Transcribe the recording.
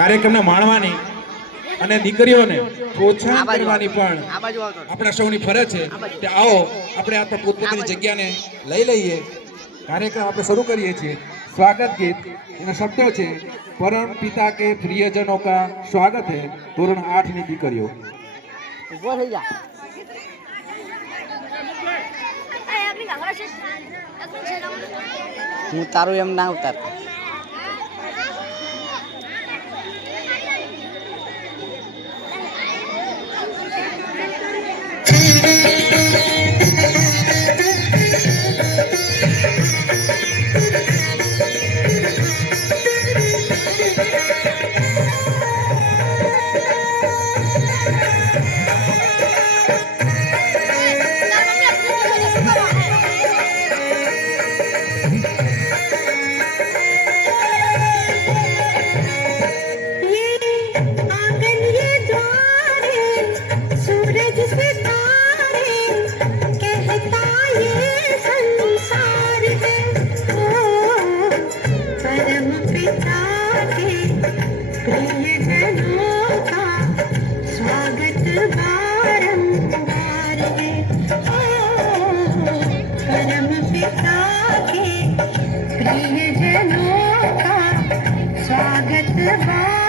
કાર્યક્રમને માણવાની અને દીકરીઓને પ્રોત્સાહન કરવાની પણ આપણા સૌની ફરજ છે કે આવો આપણે આ પોતપોતાની જગ્યાને લઈ લઈએ. કાર્યક્રમ આપણે શરૂ કરીએ છીએ. સ્વાગત ગીત એના શબ્દો છે પરમ પિતા કે પ્રિયજનો કા સ્વાગત है ધોરણ 8 ની દીકરીઓ. ઉભો થઈ જા. હું તારું એમ ના ઉતારતો. प्रियजनों का स्वागत